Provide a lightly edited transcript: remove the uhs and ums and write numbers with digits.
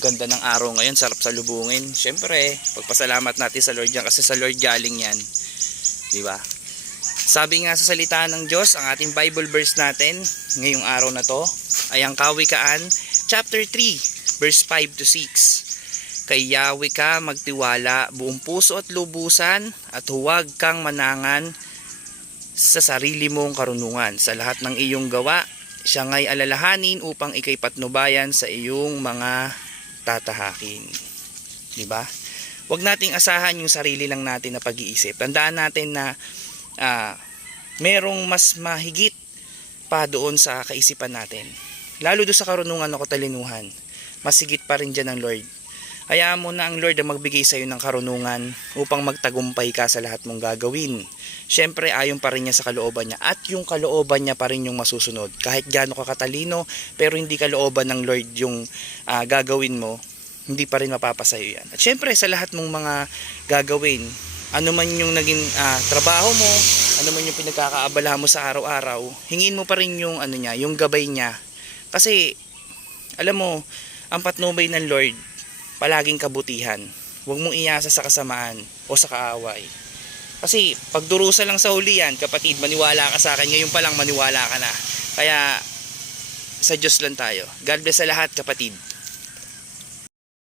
Ganda ng araw ngayon, sarap salubungin. Syempre, pagpasalamat natin sa Lord yan kasi sa Lord galing yan. Di ba? Sabi nga sa salita ng Diyos, ang ating Bible verse natin ngayong araw na to ay ang Kawikaan chapter 3 verse 5 to 6. Kay Yahweh ka magtiwala buong puso at lubusan at huwag kang manangan sa sarili mong karunungan. Sa lahat ng iyong gawa, siya nga'y alalahanin upang ikay patnubayan sa iyong mga tatahakin. Diba? Huwag nating asahan yung sarili lang natin na pag-iisip. Tandaan natin na merong mas mahigit pa doon sa kaisipan natin. Lalo doon sa karunungan o katalinuhan. Mas higit pa rin dyan ng Lord. Hayaan mo na ang Lord ang magbigay sa iyo ng karunungan upang magtagumpay ka sa lahat mong gagawin. Siyempre, ayon pa rin niya sa kalooban niya. At yung kalooban niya pa rin yung masusunod. Kahit gaano ka katalino, pero hindi kalooban ng Lord yung gagawin mo, hindi pa rin mapapasayo yan. At siyempre, sa lahat mong mga gagawin, ano man yung naging trabaho mo, ano man yung pinagkakaabalahan mo sa araw-araw, hingin mo pa rin yung, yung gabay niya. Kasi, alam mo, ang patnubay ng Lord, palaging kabutihan. Huwag mong iasa sa kasamaan o sa kaaway. Kasi pagdurusa lang sa huli yan, kapatid, maniwala ka sa akin. Ngayon pa lang maniwala ka na. Kaya sa Diyos lang tayo. God bless sa lahat, kapatid.